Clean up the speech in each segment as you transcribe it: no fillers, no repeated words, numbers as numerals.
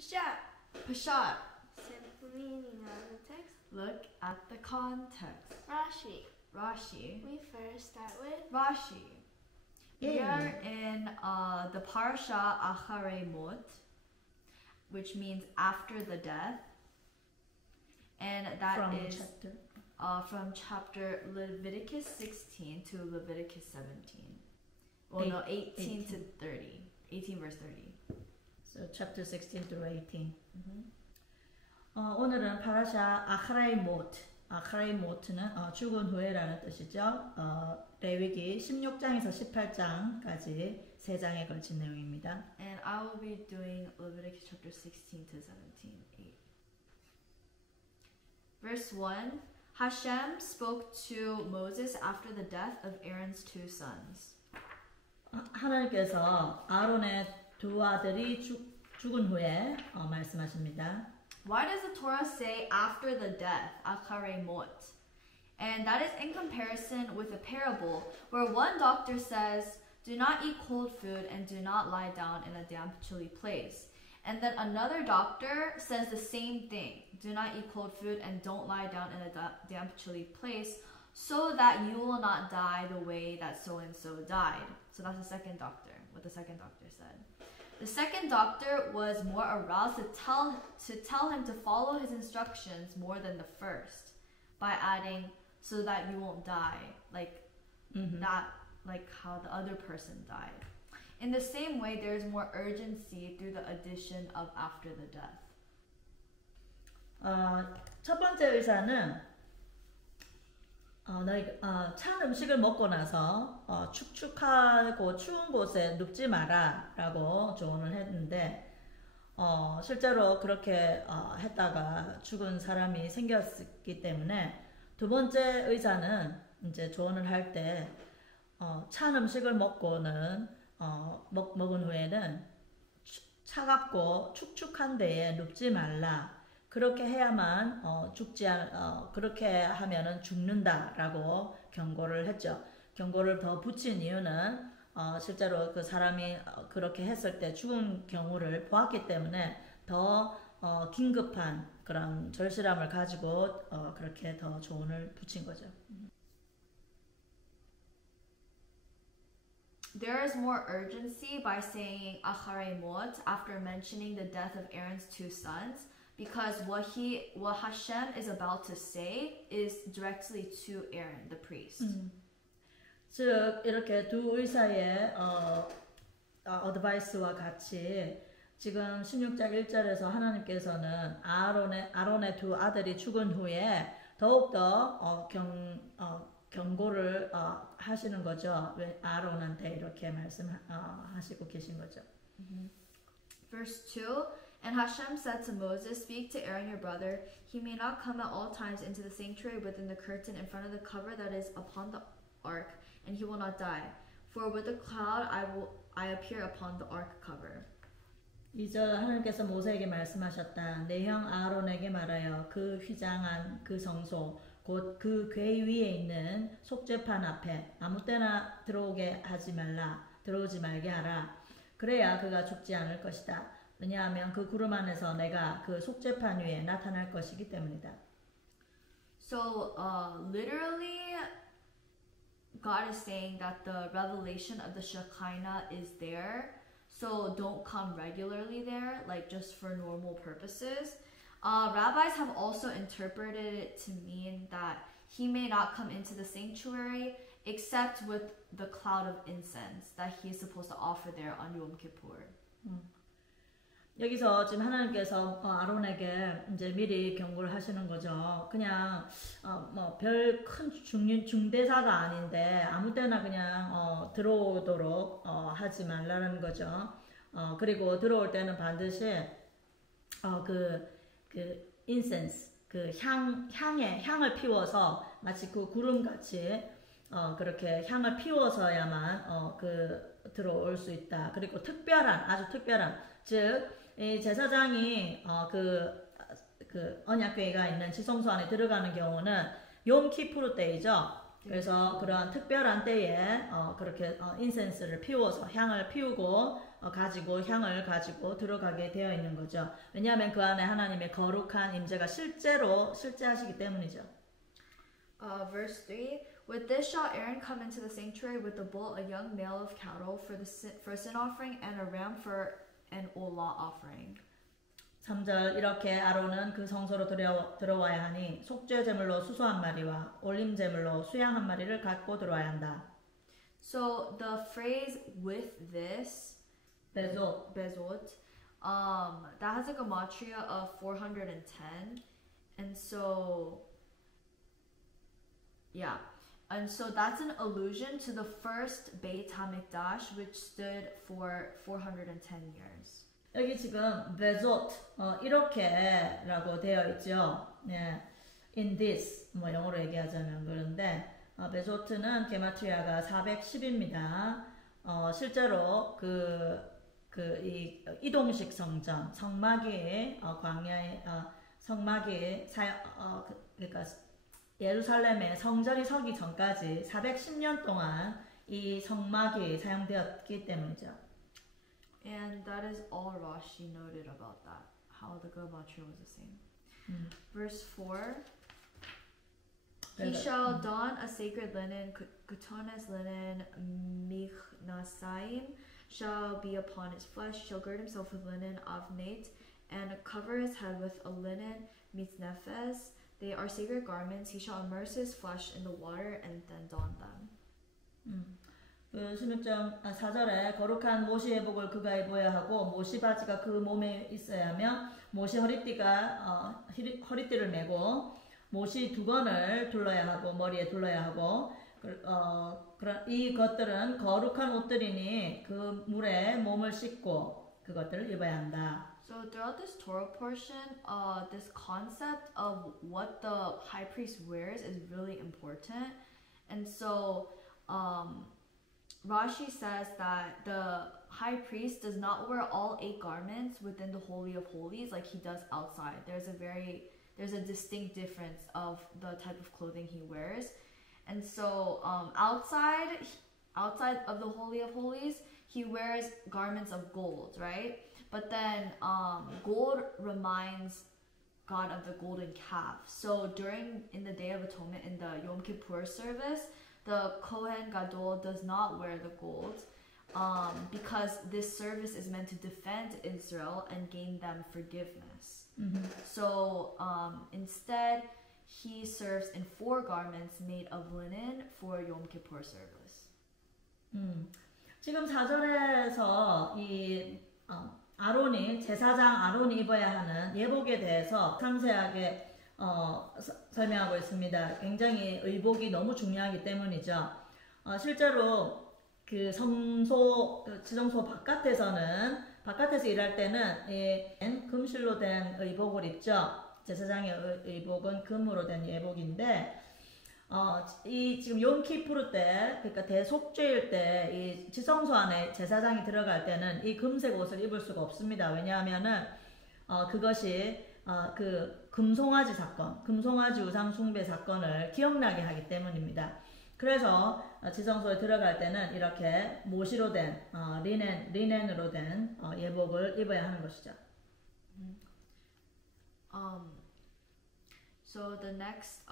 Peshat. Simple meaning of the text. Look at the context. Rashi. We first start with Rashi. We are in the Parasha Acharei Mot, which means after the death, and that is from chapter Leviticus 16 to Leviticus 17. Well, no, 18 to 30. 18 verse 30. So chapter 16 through 18. 오늘은 파라샤 아크라이모트는 죽은 후에라는 뜻이죠. 레위기 16장에서 18장까지 3장에 걸친 내용입니다. And I will be doing Leviticus chapter 16 to 17, 8. Verse 1, Hashem spoke to Moses after the death of Aaron's two sons. 하나님께서 아론의 두 아들이 죽은 후에 말씀하십니다. Why does the Torah say after the death, Acharei Mot? And that is in comparison with a parable where one doctor says, do not eat cold food and do not lie down in a damp, chilly place. And then another doctor says the same thing, do not eat cold food and don't lie down in a damp, chilly place so that you will not die the way that so-and-so died. So that's the second doctor, what the second doctor said. The second doctor was more aroused to tell him to follow his instructions more than the first by adding so that you won't die like that, like how the other person died. In the same way, there is more urgency through the addition of after the death. 첫 번째 의사는 찬 음식을 먹고 나서 축축하고 추운 곳에 눕지 마라 라고 조언을 했는데 실제로 그렇게 했다가 죽은 사람이 생겼기 때문에 두 번째 의사는 이제 조언을 할 때 찬 음식을 먹고는 먹은 후에는 차갑고 축축한 데에 눕지 말라. 그렇게 해야만 그렇게 하면은 죽는다라고 경고를 했죠. 경고를 더 붙인 이유는 실제로 그 사람이 그렇게 했을 때 죽은 경우를 보았기 때문에 더 긴급한 그런 절실함을 가지고 그렇게 더 조언을 붙인 거죠. There is more urgency by saying Acharei Mot after mentioning the death of Aaron's two sons. Because what Hashem is about to say is directly to Aaron, the priest. 즉 이렇게 두 의사의 어드바이스와 같이 지금 16장 1절에서 하나님께서는 아론의 두 아들이 죽은 후에 더욱더 경고를 하시는 거죠. 왜 아론한테 이렇게 말씀하시고 계신 거죠. Verse 2. And Hashem said to Moses, speak to Aaron your brother. He may not come at all times into the sanctuary within the curtain in front of the cover that is upon the ark, and he will not die. For with a cloud I appear upon the ark cover. 2절 하나님께서 모세에게 말씀하셨다. 내 형 아론에게 말하여 그 휘장한 그 성소 곧 그 궤 위에 있는 속죄판 앞에 아무 때나 들어오지 말게 하라. 그래야 그가 죽지 않을 것이다. 왜냐하면 그 구름 안에서 내가 그 속죄판 위에 나타날 것이기 때문이다. So literally God is saying that the revelation of the Shekinah is there. So don't come regularly there, like just for normal purposes. Rabbis have also interpreted it to mean that he may not come into the sanctuary except with the cloud of incense that he is supposed to offer there on Yom Kippur. 여기서 지금 하나님께서 아론에게 이제 미리 경고를 하시는 거죠. 그냥 뭐 별 큰 중대사가 아닌데 아무 때나 그냥 들어오도록 하지 말라는 거죠. 그리고 들어올 때는 반드시 그 인센스 그 향을 피워서 마치 그 구름같이 그렇게 향을 피워서야만 들어올 수 있다. 그리고 아주 특별한 즉 이 제사장이 그 언약궤가 있는 지성소 안에 들어가는 경우는 욤키푸르 때이죠. 그래서 그러한 특별한 때에 그렇게 인센스를 피워서 향을 피우고 가지고 향을 가지고 들어가게 되어 있는 거죠. 왜냐하면 그 안에 하나님의 거룩한 임재가 실제하시기 때문이죠. Verse 3. With this shall Aaron come into the sanctuary with the bull, a young male of cattle for a sin offering, and a ram for an olah offering. 3절 이렇게 아론은 그 성소로 들어와야 하니 속죄 제물로 수소 한 마리와 올림 제물로 수양 한 마리를 갖고 들어와야 한다. So the phrase with this bezot, that has a gematria of 410, and so yeah, and so that's an allusion to the first Beit HaMikdash, which stood for 410 years. 여기 지금 bezot 이렇게라고 되어 있죠. 네, in this 뭐 영어로 얘기하자면 그런데 bezot는 게마트리아가 410입니다. 실제로 이 이동식 성전 성막이 광야의 성막이 그러니까 예루살렘의 성전이 서기 전까지 410년 동안 이 성막이 사용되었기 때문이죠. And that is all Rashi noted about that, how the gematria was the same. Verse 4. He shall don a sacred linen, katones linen, michnasaim shall be upon his flesh, shall gird himself with linen of nate, and cover his head with a linen mitznephes. They are sacred garments. He shall immerse his flesh in the water and then don them. 그 16장 4절에 거룩한 모시 회복을 그가 입어야 하고 모시 바지가 그 몸에 있어야 하며 모시 허리띠를 메고 모시 두건을 둘러야 하고 머리에 둘러야 하고 이 것들은 거룩한 옷들이니 그 물에 몸을 씻고 그것들을 입어야 한다. So throughout this Torah portion, this concept of what the high priest wears is really important. And so Rashi says that the high priest does not wear all 8 garments within the Holy of Holies like he does outside. There's a distinct difference of the type of clothing he wears. And so outside of the Holy of Holies, he wears garments of gold, right? But then gold reminds God of the golden calf. So in the Day of Atonement, in the Yom Kippur service, the Kohen Gadol does not wear the gold because this service is meant to defend Israel and gain them forgiveness. So instead, he serves in 4 garments made of linen for Yom Kippur service. 지금 4절에서 제사장 아론이 입어야 하는 예복에 대해서 상세하게 설명하고 있습니다. 굉장히 의복이 너무 중요하기 때문이죠. 실제로 그 지성소 바깥에서 일할 때는 금실로 된 의복을 입죠. 제사장의 의복은 금으로 된 예복인데 이 지금 욤키푸르 때, 그러니까 대속죄일 때 이 지성소 안에 제사장이 들어갈 때는 이 금색 옷을 입을 수가 없습니다. 왜냐하면은 그것이 그 금송아지 사건, 금송아지 우상 숭배 사건을 기억나게 하기 때문입니다. 그래서 지성소에 들어갈 때는 이렇게 모시로 된 리넨으로 된 예복을 입어야 하는 것이죠. So the next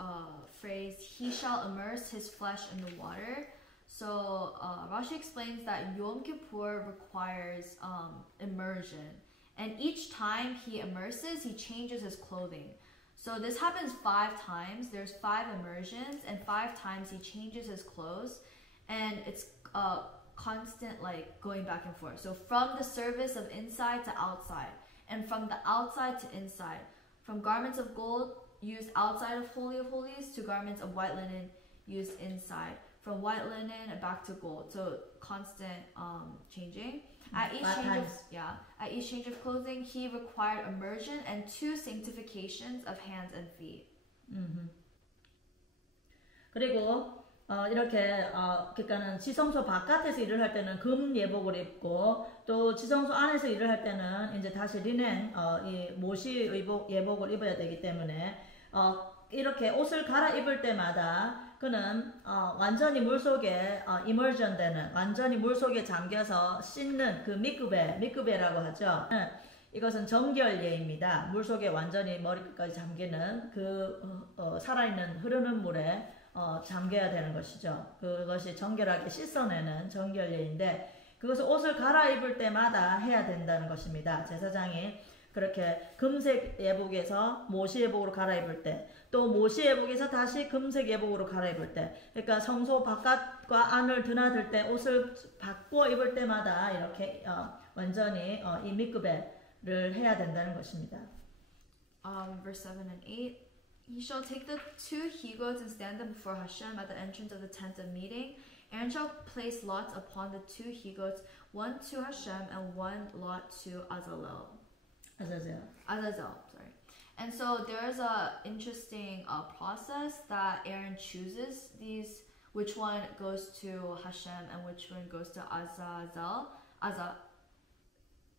phrase, he shall immerse his flesh in the water. So Rashi explains that Yom Kippur requires immersion. And each time he immerses, he changes his clothing. So this happens 5 times. There's 5 immersions, and 5 times he changes his clothes. And it's constant like going back and forth. So from the service of inside to outside, and from the outside to inside. From garments of gold used outside of Holy of Holies to garments of white linen used inside. From white linen back to gold. So constant changing. At each change of clothing, he required immersion and 2 sanctifications of hands and feet. 그리고 이렇게 그러니까는 지성소 바깥에서 일을 할 때는 금 예복을 입고 또 지성소 안에서 일을 할 때는 이제 다시 리넨 이 모시 예복을 입어야 되기 때문에 이렇게 옷을 갈아입을 때마다 그는 완전히 물속에 immersion 되는 완전히 물속에 잠겨서 씻는 그 미끄베라고 하죠. 이것은 정결예입니다. 물속에 완전히 머리끝까지 잠기는 그 살아있는 흐르는 물에 잠겨야 되는 것이죠. 그것이 정결하게 씻어내는 정결예인데 그것을 옷을 갈아입을 때마다 해야 된다는 것입니다. 제사장이 그렇게 금색 예복에서 모시 예복으로 갈아입을 때, 또 모시 예복에서 다시 금색 예복으로 갈아입을 때, 그러니까 성소 바깥과 안을 드나들 때 옷을 바꿔 입을 때마다 이렇게 완전히 이 미끄베를 해야 된다는 것입니다. Verse 7 and 8. He shall take the 2 he-goats and stand them before Hashem at the entrance of the tent of meeting. Aaron shall place lots upon the 2 he-goats, one to Hashem and one lot to Azazel. Azazel, sorry. And so there's a interesting process that Aaron chooses these, which one goes to Hashem and which one goes to Azazel.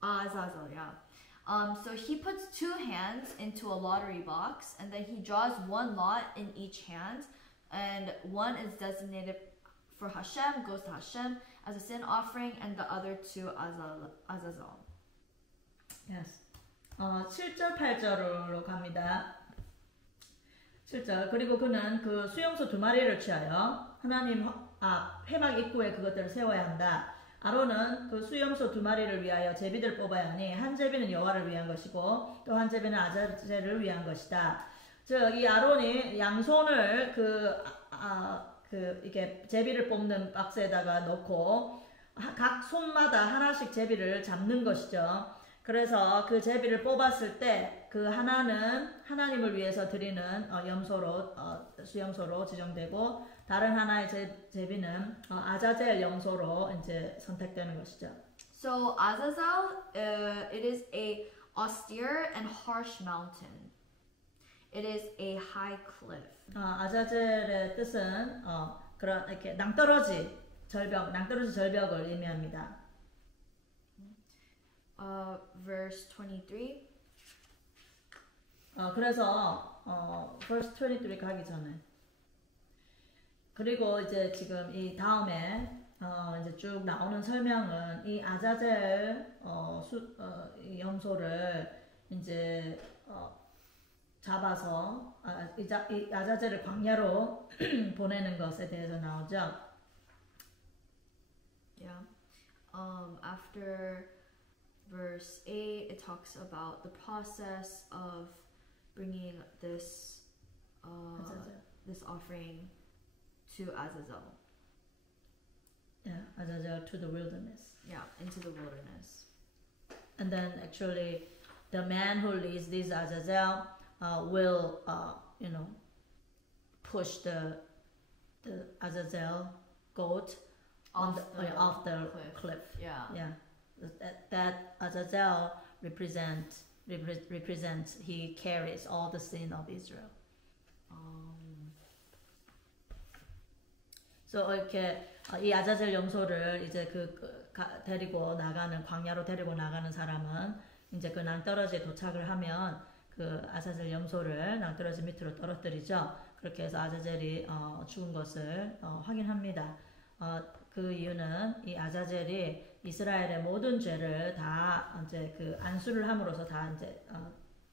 Azazel, yeah. So he puts 2 hands into a lottery box, and then he draws 1 lot in each hand, and one is designated for Hashem, goes to Hashem as a sin offering, and the other to Azazel. Yes. 7절, 8절로 갑니다. 7절. 그리고 그는 그 수용소 2마리를 취하여 하나님 회막 입구에 그것들을 세워야 한다. 아론은 그 수염소 2마리를 위하여 제비들 뽑아야 하니 한 제비는 여호와를 위한 것이고 또 한 제비는 아자젤을 위한 것이다. 즉 이 아론이 양손을 이렇게 제비를 뽑는 박스에다가 넣고 각 손마다 하나씩 제비를 잡는 것이죠. 그래서 그 제비를 뽑았을 때 그 하나는 하나님을 위해서 드리는 염소로 수염소로 지정되고 다른 하나의 제비는 아자젤 염소로 이제 선택되는 것이죠. So Azazel, it is a austere and harsh mountain. It is a high cliff. 아자젤의 뜻은 그런 이렇게 낭떠러지 절벽을 의미합니다. Verse 23. 그래서 verse 23 가기 전에 그리고 이제 지금 이 다음에 이제 쭉 나오는 설명은 이 아자젤 이 염소를 이제 잡아서 이 아자젤을 광야로 보내는 것에 대해서 나오죠. Yeah. After verse 8, it talks about the process of bringing this this offering to Azazel. Yeah, Azazel to the wilderness. Yeah, into the wilderness. And then actually, the man who leads this Azazel will, push the Azazel goat off the cliff. Yeah. Yeah. That Azazel represents he carries all the sin of Israel. So 이렇게 이 아자젤 염소를 이제 데리고 나가는 광야로 데리고 나가는 사람은 이제 그 낭떠러지에 도착을 하면 그 아자젤 염소를 낭떠러지 밑으로 떨어뜨리죠. 그렇게 해서 아자젤이 죽은 것을 확인합니다. 그 이유는 이 아자젤이 이스라엘의 모든 죄를 다 이제 그 안수를 함으로써 다 이제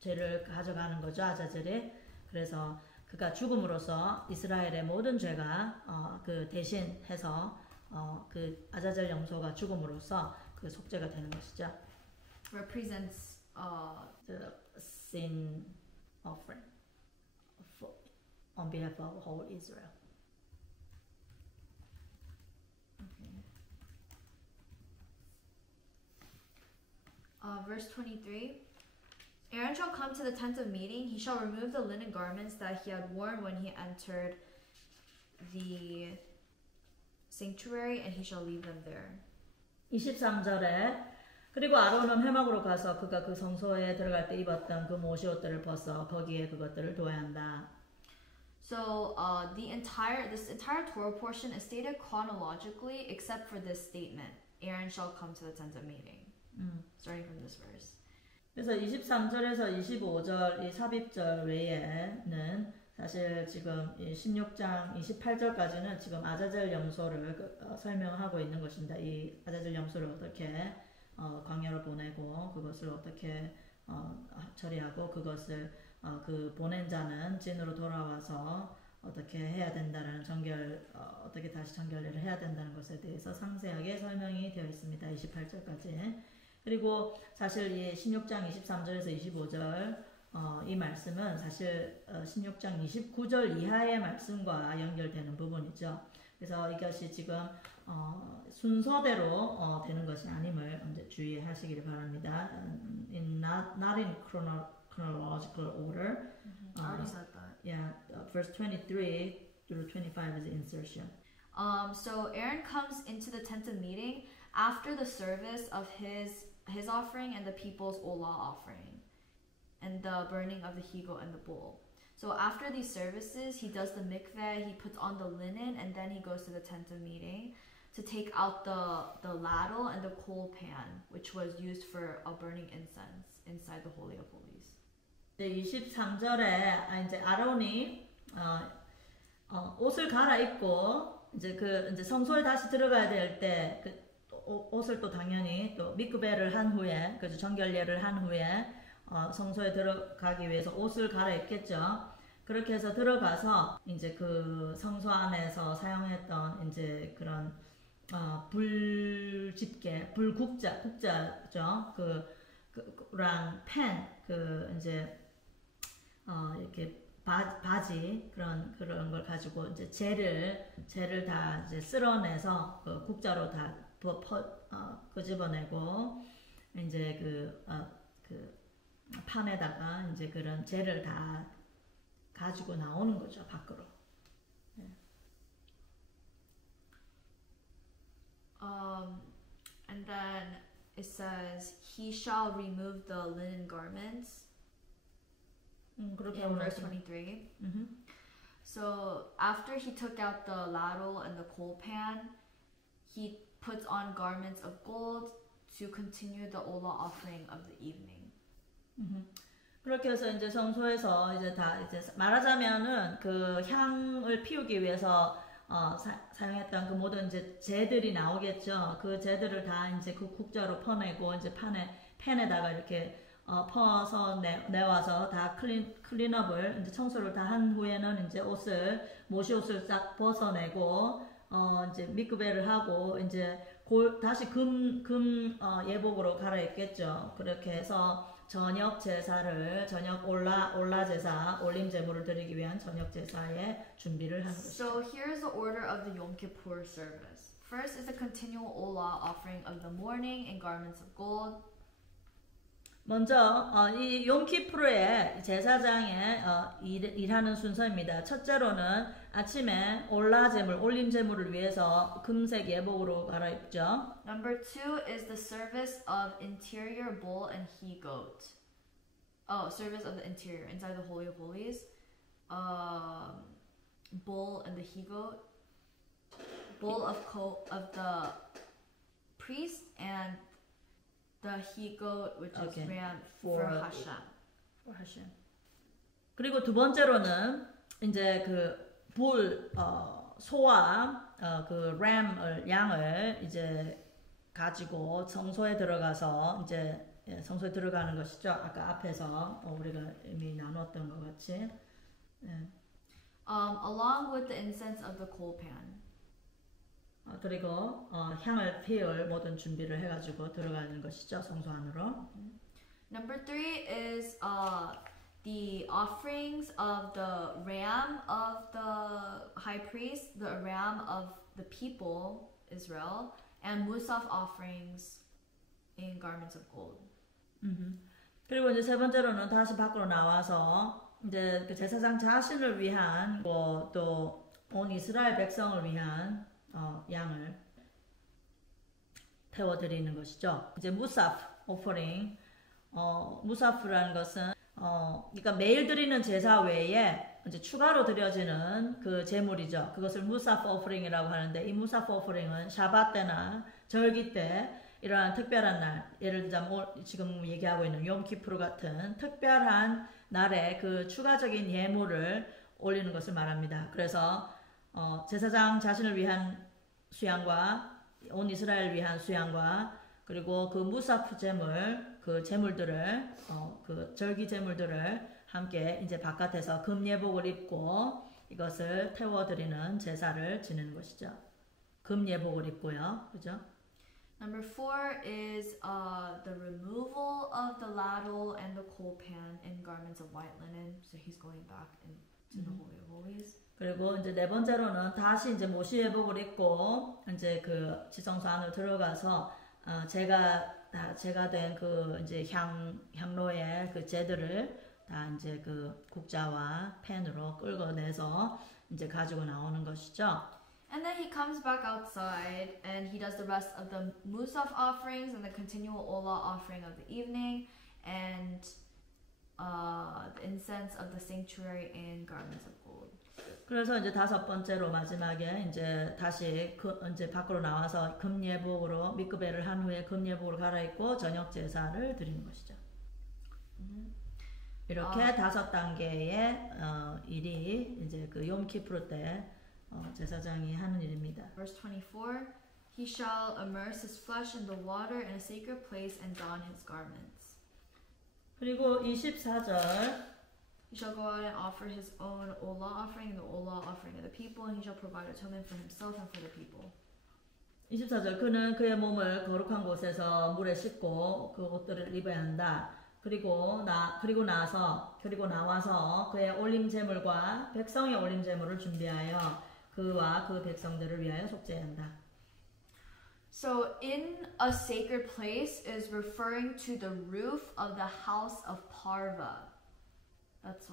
죄를 가져가는 거죠, 아자젤이. 그래서 그가 죽음으로써 이스라엘의 모든 죄가 그 대신해서 그 아자젤 염소가 죽음으로써 그 속죄가 되는 것이죠. Represents the sin offering on behalf of whole Israel. Verse 23. Aaron shall come to the tent of meeting. He shall remove the linen garments that he had worn when he entered the sanctuary, and he shall leave them there. 23절에 그리고 아론은 회막으로 가서 그가 그 성소에 들어갈 때 입었던 그 모시 옷들을 벗어 거기에 그것들을 둬야 한다. So this entire Torah portion is stated chronologically, except for this statement: Aaron shall come to the tent of meeting. Starting from this verse. 그래서 23절에서 25절 이 삽입절 외에는 사실 지금 이 16장 28절까지는 지금 아자젤 염소를 설명하고 있는 것입니다. 이 아자젤 염소를 어떻게 광야로 보내고 그것을 어떻게 처리하고 그것을 그 보낸 자는 진으로 돌아와서 어떻게 해야 된다라는 어떻게 다시 정결례를 해야 된다는 것에 대해서 상세하게 설명이 되어 있습니다. 28절까지. 그리고 사실 이 16장 23절에서 25절 이 말씀은 사실 16장 29절 이하의 말씀과 연결되는 부분이죠. 그래서 이것이 지금 순서대로 되는 것이 아님을 주의하시길 바랍니다. Not in chronological order. I already said that. Yeah, verse 23 through 25 is the insertion. So Aaron comes into the tent of meeting after the service of his offering and the people's olah offering, and the burning of the he-goat and the bull. So after these services, he does the mikveh, he puts on the linen, and then he goes to the tent of meeting to take out the ladle and the coal pan, which was used for burning incense inside the Holy of Holies. 23절에 이제 아론이 옷을 갈아입고 이제 성소에 다시 들어가야 될 때 옷을 또 당연히 또 미크베를 한 후에 그래서 정결례를 한 후에 성소에 들어가기 위해서 옷을 갈아입겠죠. 그렇게 해서 들어가서 이제 그 성소 안에서 사용했던 이제 그런 불집게, 국자죠. 그랑 펜, 이제 이렇게 바지 그런 걸 가지고 이제 재를 다 이제 쓸어내서 그 국자로 다 끄집어내고 이제 그 판에다가 이제 그런 재를 다 가지고 나오는 거죠 밖으로. 네. And then it says he shall remove the linen garments. In verse 23. So after he took out the ladle and the coal pan, he puts on garments of gold to continue the olah offering of the evening. 그렇게 해서 이제 성소에서 이제 말하자면은 그 향을 피우기 위해서 사용했던 그 모든 이제 재들이 나오겠죠. 그 재들을 다 이제 그 국자로 퍼내고 이제 팬에다가 이렇게 퍼서 내와서 다 클린업을 이제 청소를 다 한 후에는 이제 모시옷을 싹 벗어내고 이제 미크베를 하고 이제 다시 금 예복으로 갈아입겠죠. 그렇게 해서 저녁 올라 제사, 올림 제물을 드리기 위한 저녁 제사의 준비를 하는 것이죠. So here's the order of the Yom Kippur service. First is the continual olah offering of the morning in garments of gold. 먼저 이 용키프르의 제사장의 일하는 순서입니다. 첫째로는 아침에 올림 제물을 위해서 금색 예복으로 갈아입죠. Number 2 is the service of interior bull and he-goat. Service of the interior inside the Holy of Holies. Bull and the he-goat. Bull of the priest and the he-goat, which is ran for Hashem. 그리고 두 번째로는 이제 소와 양을 이제 가지고 성소에 들어가서 이제 성소에 들어가는 것이죠. 아까 앞에서 우리가 이미 나눴던 것 같이. Along with the incense of the coal pan. 그리고 향을 피울 모든 준비를 해가지고 들어가는 것이죠 성소 안으로. Number 3 is the offerings of the ram of the high priest, the ram of the people Israel, and musaf offerings in garments of gold. 그리고 이제 세 번째로는 다시 밖으로 나와서 이제 그 제사장 자신을 위한 또 온 이스라엘 백성을 위한 양을 태워드리는 것이죠. 이제 무사프 오퍼링, 무사프라는 것은 그러니까 매일 드리는 제사 외에 이제 추가로 드려지는 그 제물이죠. 그것을 무사프 오퍼링이라고 하는데 이 무사프 오퍼링은 샤밧 때나 절기 때 이러한 특별한 날, 예를 들자면 지금 얘기하고 있는 욤키프르 같은 특별한 날에 그 추가적인 예물을 올리는 것을 말합니다. 그래서 제사장 자신을 위한 수양과 온 이스라엘을 위한 수양과 그리고 그 무사프 제물, 그 제물들을 그 절기 제물들을 함께 이제 바깥에서 금 예복을 입고 이것을 태워드리는 제사를 지내는 것이죠. 금 예복을 입고요, 그죠? Number 4 is the removal of the ladle and the coal pan in garments of white linen. So he's going back into the Holy of Holies. 그리고 이제 네 번째로는 다시 이제 모시 예복을 입고 이제 그 지성소 안으로 들어가서 제가 된 그 이제 향로의 그 재들을 다 이제 그 국자와 펜으로 끌어내서 이제 가지고 나오는 것이죠. And then he comes back outside and he does the rest of the Musaf offerings and the continual Olah offering of the evening and the incense of the sanctuary in garments of gold. 그래서 이제 다섯 번째로 마지막에 이제 다시 이제 밖으로 나와서 금예복으로 미끄베를 한 후에 금예복으로 갈아입고 저녁 제사를 드리는 것이죠. 이렇게 다섯 단계의 일이 이제 그 욤키프르 때 제사장이 하는 일입니다. Verse 24, he shall immerse his flesh in the water in a sacred place and don his garments. 그리고 24절 He shall go out and offer his own Olah offering and the Olah offering of the people, and he shall provide atonement for himself and for the people. 24절 그는 그의 몸을 거룩한 곳에서 물에 씻고 그 옷들을 입어야 한다. 그리고 나와서 그의 올림 제물과 백성의 올림 제물을 준비하여 그와 그 백성들을 위하여 속죄해야 한다. So in a sacred place is referring to the roof of the house of Parva. That's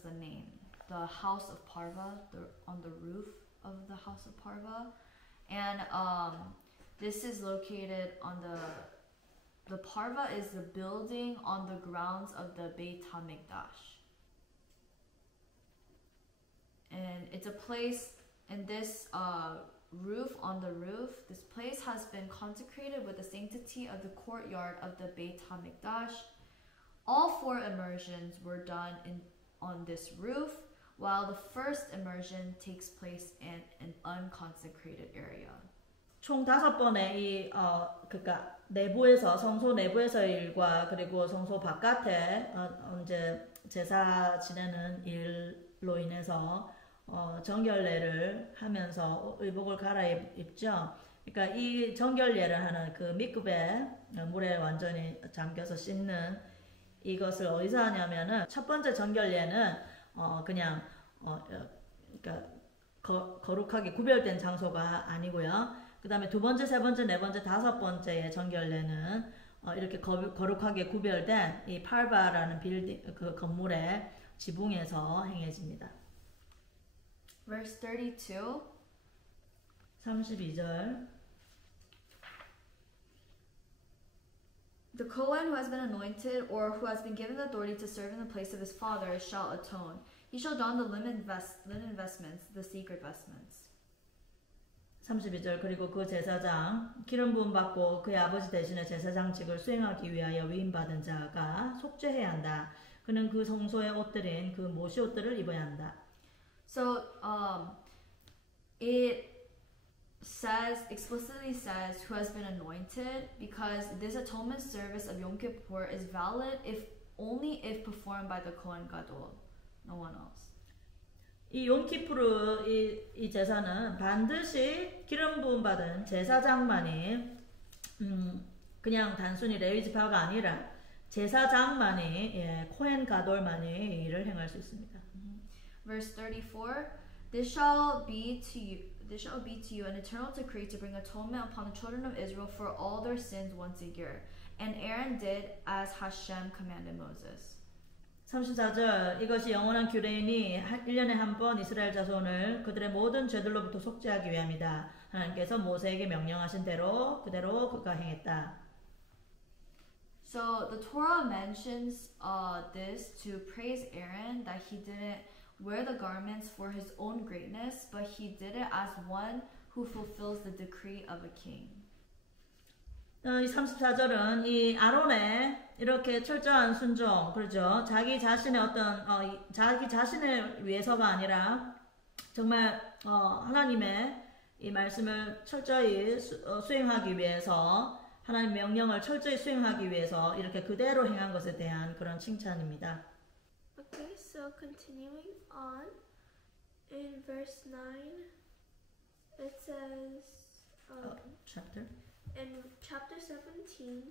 the name. The house of Parva, on the roof of the house of Parva. And this is located on the Parva is the building on the grounds of the Beit HaMikdash. And it's a place, and this roof on the roof, this place has been consecrated with the sanctity of the courtyard of the Beit HaMikdash. All 4 immersions were done on this roof, while the first immersion takes place in an unconsecrated area. 총 5번의 이 그러니까 내부에서 성소 내부에서의 일과 그리고 성소 바깥에 이제 제사 지내는 일로 인해서 정결례를 하면서 의복을 갈아입죠. 그러니까 이 정결례를 하는 그 미끄베 물에 완전히 잠겨서 씻는 이것을 어디서 하냐면은 첫 번째 정결례는 그냥 그러니까 거룩하게 구별된 장소가 아니고요. 그 다음에 두 번째, 세 번째, 네 번째, 다섯 번째의 정결례는 이렇게 거룩하게 구별된 이 팔바라는 그 건물의 지붕에서 행해집니다. Verse 32. 32절. The Kohen who has been anointed or who has been given the authority to serve in the place of his father shall atone. He shall don the linen vestments, the sacred vestments. 32절 그리고 그 제사장 기름 부음 받고 그의 아버지 대신에 제사장직을 수행하기 위하여 위임받은 자가 속죄해야 한다. 그는 그 성소의 옷들인 그 모시 옷들을 입어야 한다. So it explicitly says who has been anointed because this atonement service of Yom Kippur is valid only if performed by the Kohen Gadol, no one else. 이 욤키푸르 이 제사는 반드시 기름 부음 받은 제사장만이 그냥 단순히 레위 지파가 아니라 제사장만이 코헨 가돌만이 일을 행할 수 있습니다. Verse 34. This shall be to you an eternal decree to bring atonement upon the children of Israel for all their sins once a year. And Aaron did as Hashem commanded Moses. 34절 이것이 영원한 규례이니 1년에 한 번 이스라엘 자손을 그들의 모든 죄들로부터 속죄하기 위함이다. 하나님께서 모세에게 명령하신 대로 그대로 그가 행했다. So the Torah mentions this to praise Aaron that he didn't wear the garments for his own greatness, but he did it as one who fulfills the decree of a king. 이 34절은 이 아론의 이렇게 철저한 순종, 그렇죠? 자기 자신의 자기 자신을 위해서가 아니라 정말 하나님의 이 말씀을 철저히 수행하기 위해서, 하나님 명령을 철저히 수행하기 위해서 이렇게 그대로 행한 것에 대한 그런 칭찬입니다. Okay, so continuing on in verse 9, it says, chapter. in chapter 17,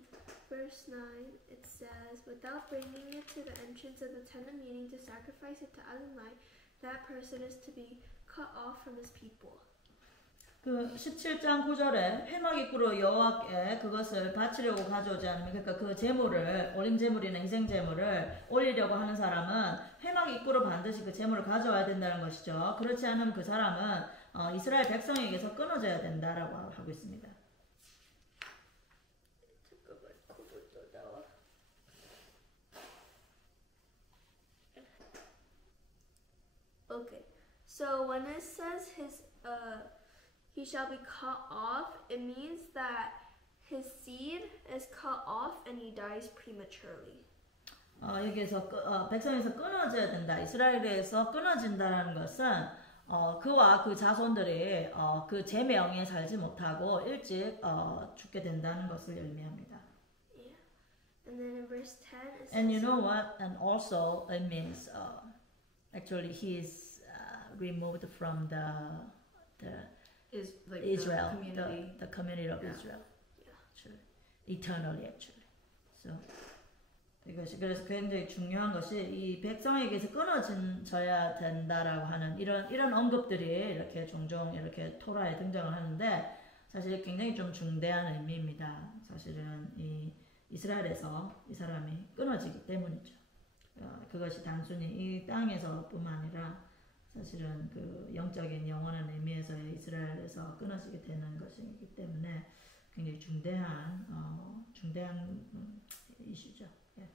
verse 9, it says, without bringing it to the entrance of the tent of meeting to sacrifice it to Adonai, that person is to be cut off from his people. 그 17장 9절에 회막 입구로 여호와께 그것을 바치려고 가져오지 않으면, 그러니까 그 제물을, 올림 제물이나 희생 제물을 올리려고 하는 사람은 회막 입구로 반드시 그 제물을 가져와야 된다는 것이죠. 그렇지 않으면 그 사람은 이스라엘 백성에게서 끊어져야 된다라고 하고 있습니다. Okay, so when it says he shall be cut off, it means that his seed is cut off and he dies prematurely. 여기에서 백성에서 끊어져야 된다. 이스라엘에서 끊어진다는 것은 그와 그 자손들이 그 제명에 살지 못하고 일찍 죽게 된다는 것을 의미합니다. Yeah. And then in verse 10 it says, And you know what? And also it means actually he is removed from the Is like Israel, the community. the community of Yeah. Israel. Yeah. Actually, eternally actually. So 이것이 그래서 굉장히 중요한 것이 이 백성에게서 끊어져야 된다라고 하는 이런 언급들이 이렇게 종종 이렇게 토라에 등장을 하는데 사실 굉장히 좀 중대한 의미입니다. 사실은 이 이스라엘에서 이 사람이 끊어지기 때문이죠. 그것이 단순히 이 땅에서뿐만 아니라 사실은 그 영적인 영원한 의미에서의 이스라엘에서 끊어지게 되는 것이기 때문에 굉장히 중대한 이슈죠. Yeah.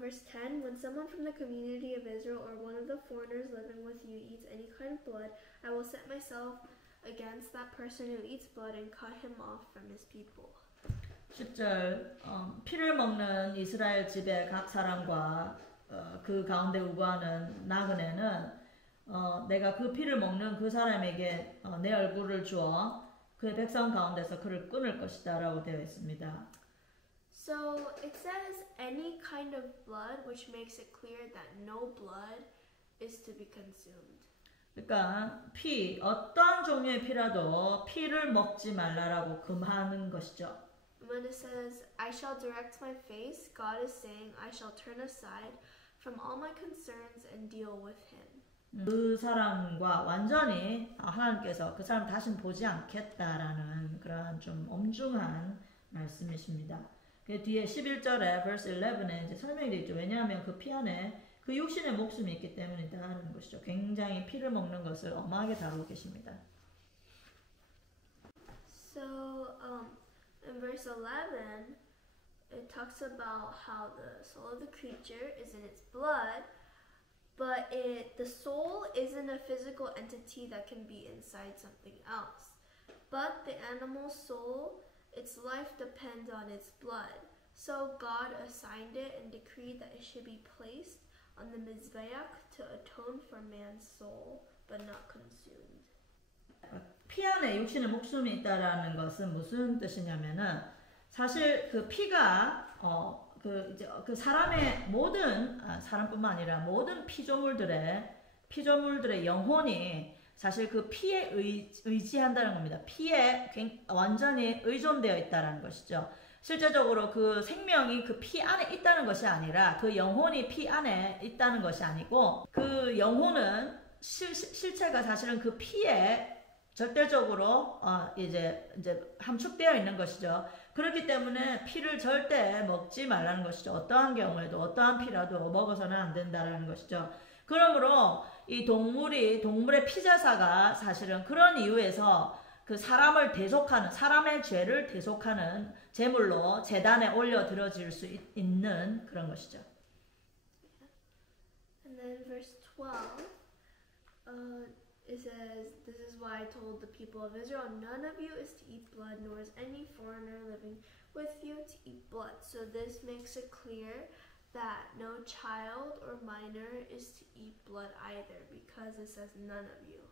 Verse 10, when someone from the community of Israel or one of the foreigners living with you eats any kind of blood, I will set myself against that person who eats blood and cut him off from his people. 10절 피를 먹는 이스라엘 집의 각 사람과 그 가운데 우거하는 나그네는 내가 그 피를 먹는 그 사람에게 내 얼굴을 주어 그의 백성 가운데서 그를 끊을 것이다 라고 되어 있습니다. So it says any kind of blood, which makes it clear that no blood is to be consumed. 그러니까 어떠한 종류의 피라도 피를 먹지 말라라고 금하는 것이죠. When it says, I shall direct my face, God is saying, I shall turn aside from all my concerns and deal with him. 그 사람과 완전히 하나님께서 그 사람 다시는 보지 않겠다라는 그러한 좀 엄중한 말씀이십니다. 그 뒤에 11절에 verse 11에 이제 설명이 되어 있죠. 왜냐하면 그 피 안에 그 육신의 목숨이 있기 때문이다라는 것이죠. 굉장히 피를 먹는 것을 엄하게 다루고 계십니다. So, in verse 11, it talks about how the soul of the creature is in its blood, but the soul isn't a physical entity that can be inside something else. But the animal soul, its life depends on its blood. So God assigned it and decreed that it should be placed on the Mizbeach to atone for man's soul, but not consumed. 피 안에 육신의 목숨이 있다라는 것은 무슨 뜻이냐면은 사실 그 피가 그 사람의 모든 사람뿐만 아니라 모든 피조물들의 영혼이 사실 그 피에 의지한다는 겁니다. 피에 완전히 의존되어 있다는 것이죠. 실제적으로 그 생명이 그 피 안에 있다는 것이 아니라 그 영혼이 피 안에 있다는 것이 아니고 그 영혼은 실체가 사실은 그 피에 절대적으로 이제 함축되어 있는 것이죠. 그렇기 때문에 피를 절대 먹지 말라는 것이죠. 어떠한 경우에도 어떠한 피라도 먹어서는 안 된다라는 것이죠. 그러므로 이 동물의 피자사가 사실은 그런 이유에서 그 사람의 죄를 대속하는 제물로 제단에 올려 드려질 수 있는 그런 것이죠. And then verse 12, it says, "This is why I told the people of Israel, none of you is to eat blood, nor is any foreigner living with you to eat blood." So this makes it clear that no child or minor is to eat blood either, because it says none of you.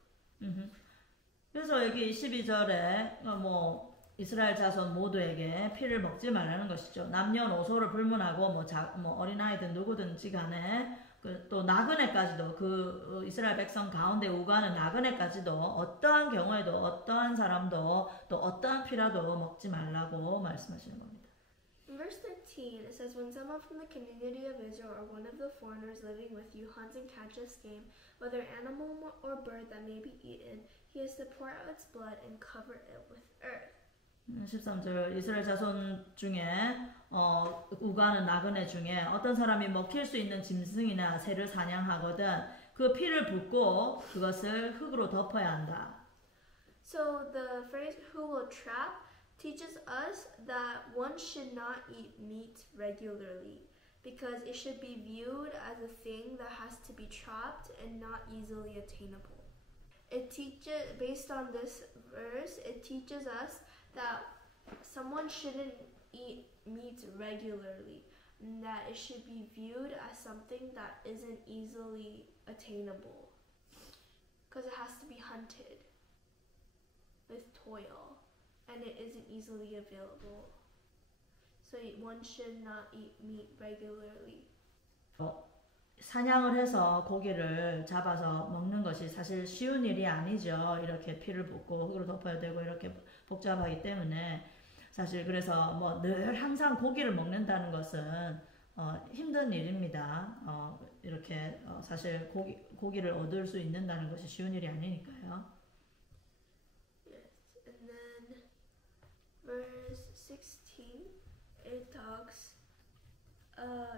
그래서 여기 12절에 뭐 이스라엘 자손 모두에게 피를 먹지 말라는 것이죠. 남녀노소를 불문하고 뭐 어린아이든 누구든지 간에 또 나그네까지도 그 이스라엘 백성 가운데 우가는 나그네까지도 어떠한 경우에도 어떠한 사람도 또 어떠한 피라도 먹지 말라고 말씀하시는 겁니다. In verse 13, it says, "When someone from the community of Israel or one of the foreigners living with you hunts and catches game, whether animal or bird that may be eaten, he is to pour out its blood and cover it with earth." 13절 이스라엘 자손 중에 우가는 나그네 중에 어떤 사람이 먹힐 수 있는 짐승이나 새를 사냥하거든 그 피를 붓고 그것을 흙으로 덮어야 한다. So the phrase "who will trap" teaches us that one should not eat meat regularly, because it should be viewed as a thing that has to be trapped and not easily attainable. It teaches, based on this verse, it teaches us that someone shouldn't eat meat regularly, and that it should be viewed as something that isn't easily attainable, because it has to be hunted with toil, and it isn't easily available. So one should not eat meat regularly. 사냥을 해서 고기를 잡아서 먹는 것이 사실 쉬운 일이 아니죠. 이렇게 피를 붓고 흙으로 덮어야 되고 이렇게 복잡하기 때문에 사실 그래서 뭐 늘 항상 고기를 먹는다는 것은 힘든 일입니다. 이렇게 사실 고기를 얻을 수 있는다는 것이 쉬운 일이 아니니까요. Yes, and then verse 16, it talks.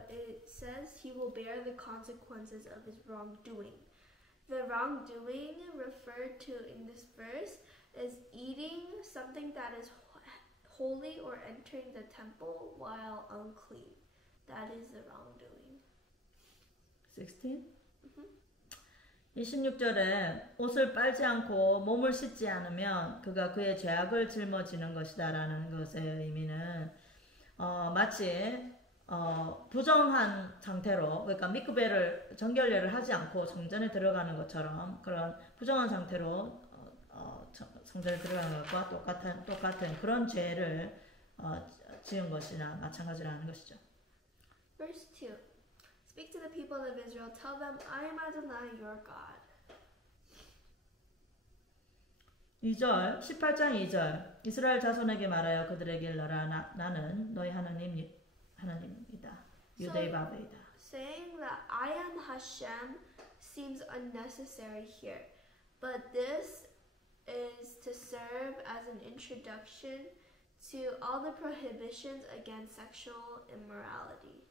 It says he will bear the consequences of his wrongdoing. The wrongdoing referred to in this verse is eating something that is holy or entering the temple while unclean. That is the wrongdoing. 16? 이 16절에 옷을 빨지 않고 몸을 씻지 않으면 그가 그의 죄악을 짊어지는 것이다라는 것의 의미는 마치 부정한 상태로 그러니까 미크베를 정결례를 하지 않고 성전에 들어가는 것처럼 그런 부정한 상태로 성전에 들어가는 것과 똑같은 그런 죄를 지은 것이나 마찬가지라는 것이죠. Verse 2. Speak to the people of Israel. Tell them, I am Adonai, your God. 2절, 18장 2절. 이스라엘 자손에게 말하여 그들에게 일러라. 나는 너희 하나님이다. 유대의 바베이다. Saying that I am Hashem seems unnecessary here, but this is to serve as an introduction to all the prohibitions against sexual immorality.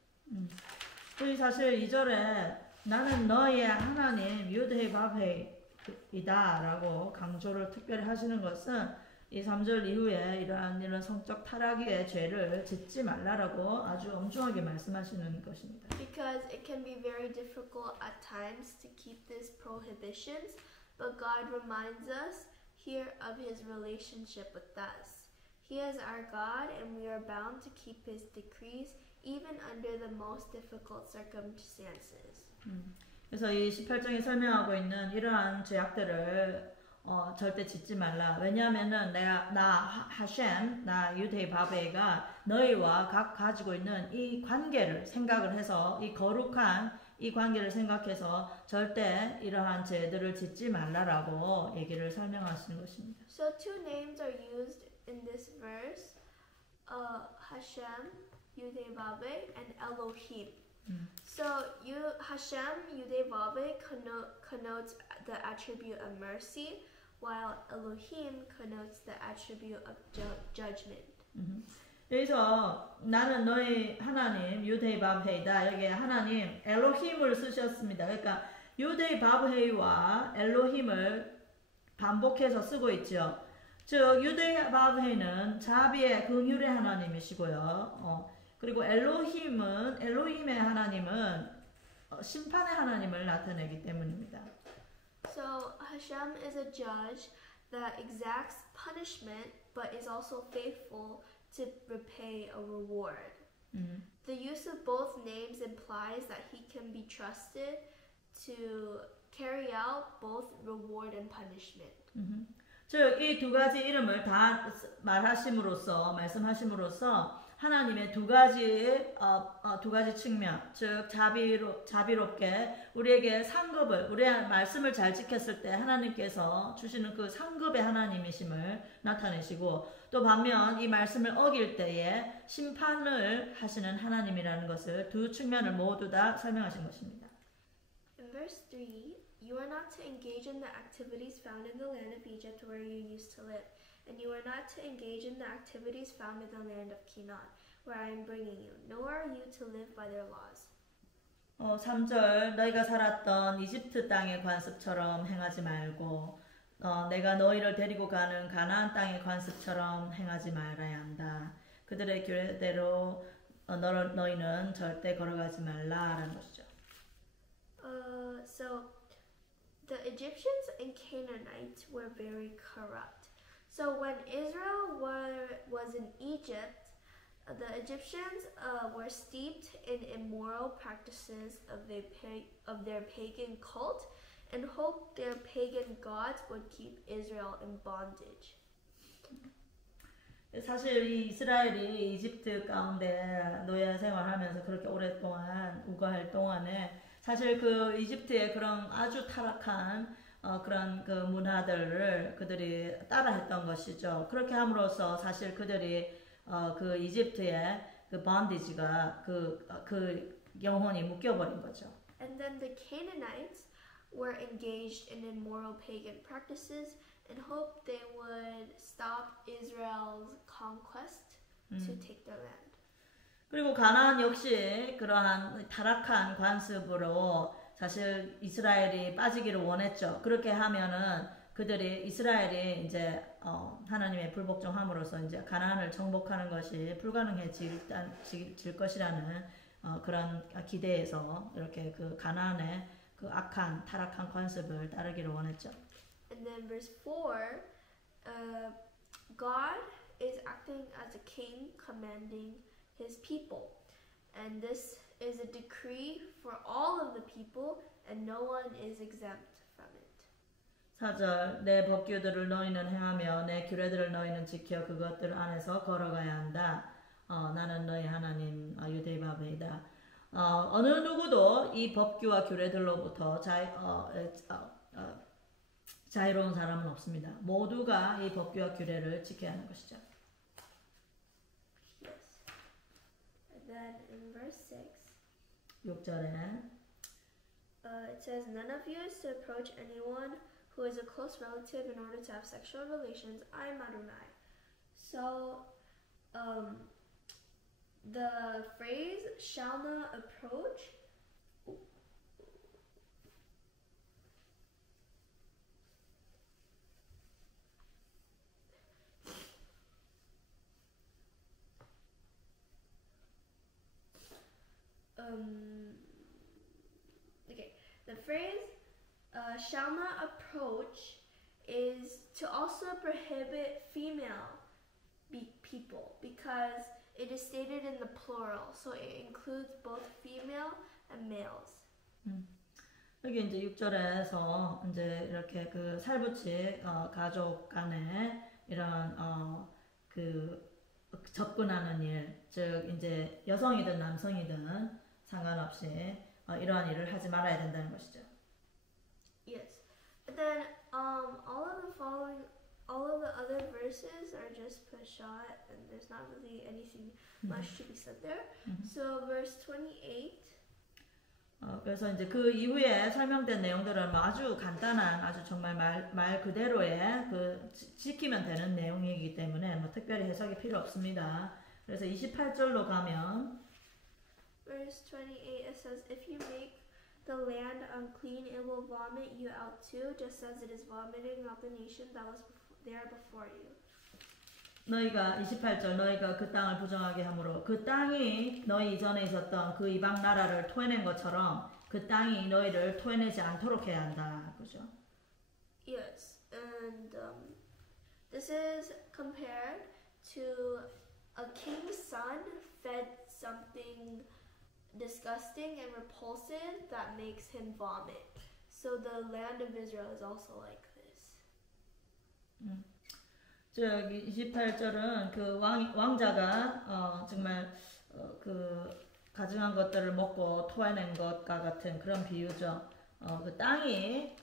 우리 사실 2절에 나는 너의 하나님 유대의 바베이다 라고 강조를 특별히 하시는 것은 이 3절 이후에 이런 성적 타락의 죄를 짓지 말라라고 아주 엄중하게 말씀하시는 것입니다. Because it can be very difficult at times to keep these prohibitions, but God reminds us here of his relationship with us. He is our God and we are bound to keep his decrees even under the most difficult circumstances. 그래서 이 18장에 설명하고 있는 이러한 죄악들을 절대 짓지 말라. 왜냐하면은 나 하셴, 나 유대의 바베가 너희와 가지고 있는 이 관계를 생각을 해서 이 거룩한 이 관계를 생각해서 절대 이러한 죄들을 짓지 말라라고 얘기를 설명하시는 것입니다. So two names are used in this verse, Hashem, Yudevave, and Elohim. So Hashem, Yudevave connotes the attribute of mercy, while Elohim connotes the attribute of judgment. 여기서 나는 너희 하나님 유대의 바베이다. 여기 하나님 엘로힘을 쓰셨습니다. 그러니까 유대의 바베이와 엘로힘을 반복해서 쓰고 있죠. 즉 유대의 바베이는 자비의 긍휼의 하나님이시고요. 그리고 엘로힘의 하나님은 심판의 하나님을 나타내기 때문입니다. So Hashem is a judge that exacts punishment but is also faithful to repay a reward. The use of both names implies that he can be trusted to carry out both reward and punishment. 즉, 이 두 가지 이름을 다 말씀하심으로써 하나님의 두 가지 측면, 즉 자비롭게 우리에게 상급을, 우리의 말씀을 잘 지켰을 때 하나님께서 주시는 그 상급의 하나님이심을 나타내시고, 또 반면 이 말씀을 어길 때에 심판을 하시는 하나님이라는 것을 두 측면을 모두 다 설명하신 것입니다. In verse 3, you are not to engage in the activities found in the land of Egypt where you used to live. And you are not to engage in the activities found in the land of Canaan, where I am bringing you, nor are you to live by their laws. 3절 너희가 살았던 이집트 땅의 관습처럼 행하지 말고 내가 너희를 데리고 가는 가나안 땅의 관습처럼 행하지 말아야 한다. 그들의 규례대로 너희는 절대 걸어가지 말라라는 것이죠. So the Egyptians and Canaanites were very corrupt. So when Israel was in Egypt, the Egyptians were steeped in immoral practices of their pagan cult and hoped their pagan gods would keep Israel in bondage. 사실 이 이스라엘이 이집트 가운데 노예 생활하면서 그렇게 오랫동안 우거할 동안에 사실 그 이집트의 그런 아주 타락한 그런 그 문화들을 그들이 따라했던 것이죠. 그렇게 함으로써 사실 그들이 그 이집트의 그 bondage가 그 영혼이 묶여버린 거죠. And then the Canaanites were engaged in immoral pagan practices and hoped they would stop Israel's conquest to take their land. 그리고 가나안 역시 그러한 타락한 관습으로 사실 이스라엘이 빠지기를 원했죠. 그렇게 하면은 이스라엘이 이제 하나님의 불복종함으로써 이제 가나안을 정복하는 것이 불가능해질 것이라는 그런 기대에서 이렇게 그 가나안의 그 악한 타락한 관습을 따르기를 원했죠. And then verse 4, God is acting as a king commanding his people. And this is a decree for all of the people and no one is exempt from it. 4절 내 법규들을 너희는 행하며 내 규례들을 너희는 지켜 그것들 안에서 걸어가야 한다. 나는 너희 하나님 유대바벨이다. 어느 누구도 이 법규와 규례들로부터 자유로운 사람은 없습니다. 모두가 이 법규와 규례를 지켜야 하는 것이죠. Yes. And then in verse 6, 6절에 it says, none of you is to approach anyone who is a close relative in order to have sexual relations. I am Adonai. So, the phrase shall not approach the phrase shall not approach is to also prohibit female people because it is stated in the plural, so it includes both female and males. 여기 이제 6절에서 이제 이렇게 그 살붙이 가족 간에 이런 그 접근하는 일, 즉 이제 여성이든 남성이든 상관없이 이러한 일을 하지 말아야 된다는 것이죠. Yes. And then all of the other verses are just Peshat, and there's not really anything much to be said there. So verse 28. 그래서 이제 그 이후에 설명된 내용들은 아주 간단한, 아주 정말 말 그대로의 그 지키면 되는 내용이기 때문에 뭐 특별히 해석이 필요 없습니다. 그래서 28절로 가면 Verse 28 it says, if you make the land unclean, it will vomit you out too, just as it is vomiting out the nation that was there before you. 28절 너희가 그 땅을 부정하게 함으로 그 땅이 너희 이전에 있었던 그 이방 나라를 토해낸 것처럼 그 땅이 너희를 토해내지 않도록 해야 한다. 그죠? Yes, and this is compared to a king's son fed something disgusting and repulsive that makes him vomit. So the land of Israel is also like this. 저기 28절은 그 왕자가 정말 그 가증한 것들을 먹고 토해낸 것과 같은 그런 비유죠. 그 땅이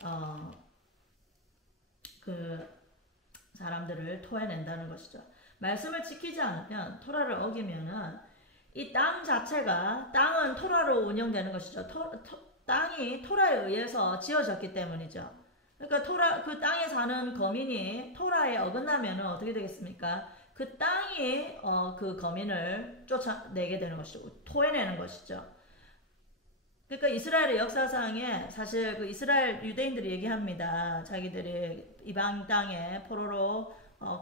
그 사람들을 토해낸다는 것이죠. 말씀을 지키지 않으면 토라를 어기면은 이 땅 자체가 땅은 토라로 운영되는 것이죠. 땅이 토라에 의해서 지어졌기 때문이죠. 그러니까 그 땅에 사는 거민이 토라에 어긋나면 어떻게 되겠습니까? 그 땅이 그 거민을 쫓아내게 되는 것이죠. 토해내는 것이죠. 그러니까 이스라엘의 역사상에 사실 그 이스라엘 유대인들이 얘기합니다. 자기들이 이방 땅에 포로로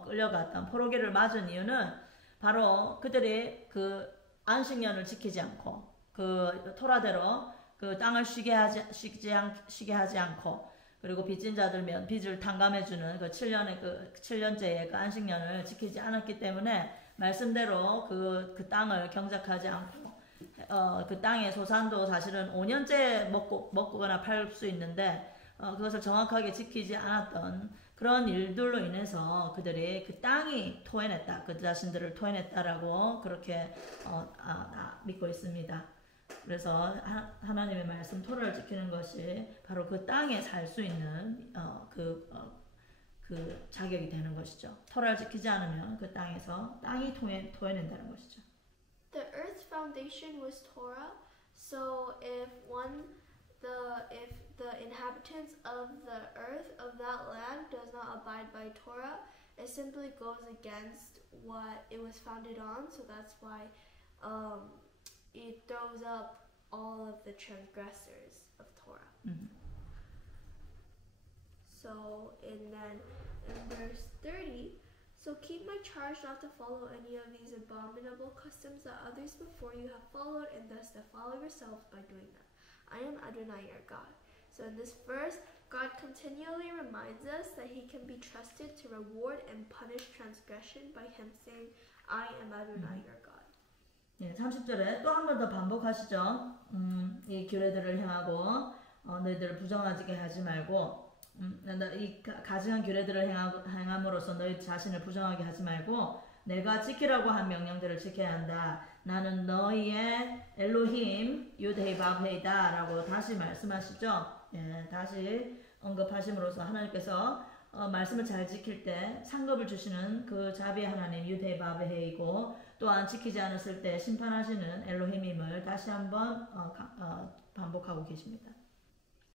끌려갔던 포로기를 맞은 이유는 바로 그들이 그 안식년을 지키지 않고 그 토라대로 그 땅을 쉬게 하지 않고 그리고 빚진 자들 빚을 탕감해주는 그 7년째의 그 안식년을 지키지 않았기 때문에 말씀대로 그 땅을 경작하지 않고 그 땅의 소산도 사실은 5년째 먹거나 팔 수 있는데 그것을 정확하게 지키지 않았던 그런 일들로 인해서 그들이 그 땅이 토해냈다. 그 자신들을 토해냈다라고 그렇게 믿고 있습니다. 그래서 하나님의 말씀 토라를 지키는 것이 바로 그 땅에 살 수 있는 그 자격이 되는 것이죠. 토라를 지키지 않으면 그 땅에서 땅이 토해낸다는 것이죠. The earth's foundation was Torah, so if the inhabitants of the earth of that land does not abide by Torah, it simply goes against what it was founded on. So that's why it throws up all of the transgressors of Torah. Mm-hmm. So and then in verse 30, so keep my charge not to follow any of these abominable customs that others before you have followed, and thus defile yourselves by doing them. I am Adonai your God. So in this verse, God continually reminds us that he can be trusted to reward and punish transgression by him saying, I am Adonai your God. 예, 30절에 또 한 번 더 반복하시죠. 이 규례들을 행하고 너희들을 부정하게 하지 말고 이 가증한 규례들을 행함으로써 너희 자신을 부정하게 하지 말고 내가 지키라고 한 명령들을 지켜야 한다. 나는 너희의 엘로힘 유드헤이바브헤이다 라고 다시 말씀하시죠. 예, 다시 언급하심으로써 하나님께서 말씀을 잘 지킬 때 상급을 주시는 그 자비의 하나님 유드헤이바브헤이고 또한 지키지 않았을 때 심판하시는 엘로힘임을 다시 한번 반복하고 계십니다.